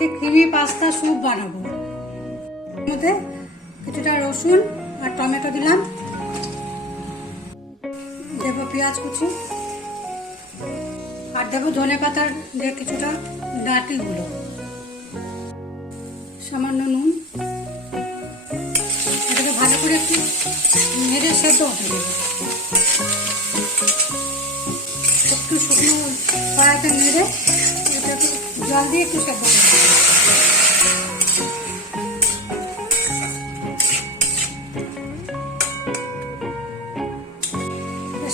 আজকে creamy pasta soup বানাবো। এর মধ্যে কিছুটা রসুন আর টমেটো দিলাম, দেবো পেঁয়াজ কুচি আর দেবো ধনে পাতার যে কিছুটা ডাঁটিগুলো, সামান্য নুন। এটাকে ভালো করে একটু নেড়ে সেদ্ধ হতে দেবো। একটু শুকনো কড়াইতে নেড়ে এটা একটু জল দিয়ে একটু সেদ্ধ করে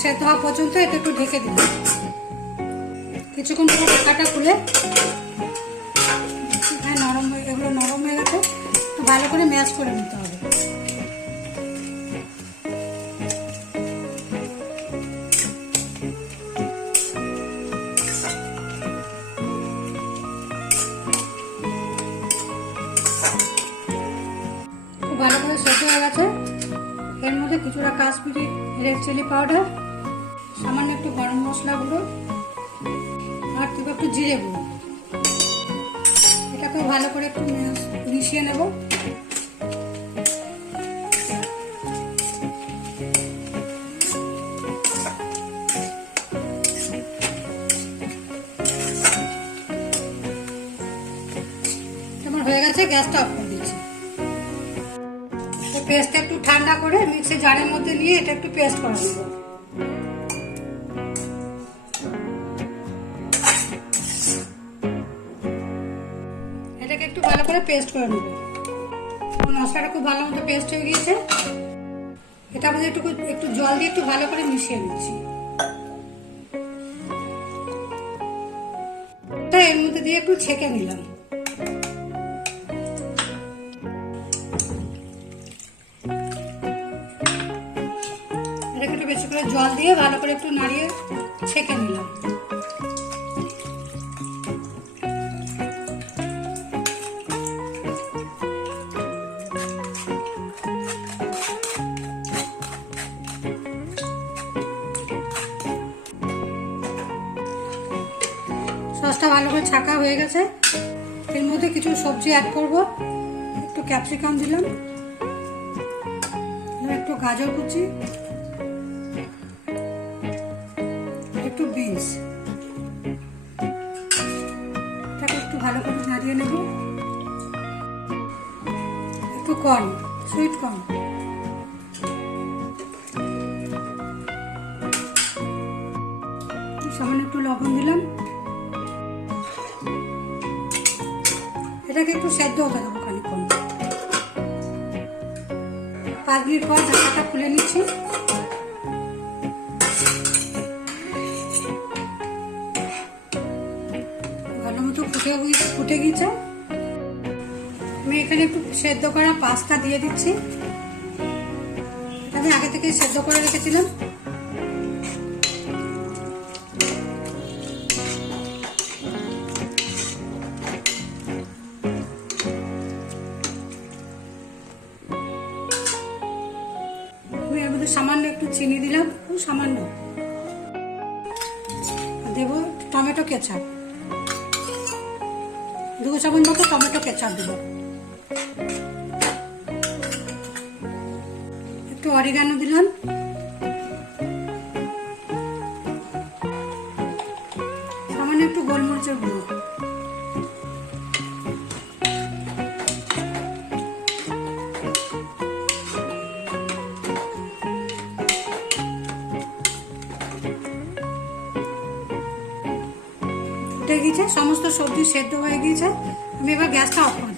সেদ্ধ হওয়া পর্যন্ত এটা একটু ঢেকে দিন। কিছুক্ষণ পরে ঢাকাটা খুলে নরম হয়ে এগুলো নরম হয়ে গেছে, ভালো করে ম্যাশ করে নিতে হবে। খুব ভালো করে সেদ্ধ হয়ে গেছে। এর মধ্যে কিছুটা কাশ্মীরি রেড চিলি পাউডার, সামান্য একটু গরম মশলা গুঁড়ো আর একটু জিরে গুঁড়ো, এটাকে ভালো করে একটু মিশিয়ে নেব। আমার হয়ে গেছে, গ্যাসটা অফ করে দিচ্ছি। পেস্টটা একটু ঠান্ডা করে মিক্সি জারের মধ্যে নিয়ে এটা একটু পেস্ট করে নেব। এটাকে একটু ভালো করে পেস্ট করে নেব। মশলাটা খুব ভালো মতো পেস্ট হয়ে গিয়েছে। এটা আমাদের একটু জল দিয়ে একটু ভালো করে মিশিয়ে নিচ্ছি। এর মধ্যে দিয়ে একটু ছেঁকে নিলাম। একটু বেশি করে জল দিয়ে ভালো করে একটু নাড়িয়ে ছেঁকে নিলাম। সসটা ভালো করে ছাকা হয়ে গেছে। এর মধ্যে কিছু সবজি অ্যাড করব। একটু ক্যাপসিকাম দিলাম, একটু গাজর কুচি, একটু বিনস। এটাকে একটু ভালো করে নাড়িয়ে নেব। একটু কর্ন, সুইট কর্ন, সামান্য একটু লবণ দিলাম। এটাকে একটু সেদ্ধ হতে দেবো খানিকক্ষণ। 5 মিনিট পর ঢাকাটা খুলে নিচ্ছি। ভালো মতো ফুটে গিয়েছে। আমি এখানে একটু সেদ্ধ করা পাস্তা দিয়ে দিচ্ছি। আমি আগে থেকে সেদ্ধ করে রেখেছিলাম। এর মধ্যে সামান্য একটু চিনি দিলাম, খুব সামান্য। দেব টমেটো কেচাপ, 2 চামচ মতো টমেটো কেচাপ দেব। একটু অরিগানো দিলাম। সামান্য একটু গোলমরিচের গুঁড়ো। ফুটে গিয়েছে, সমস্ত সবজি সেদ্ধ হয়ে গিয়েছে। আমি এবার গ্যাসটা অফ করে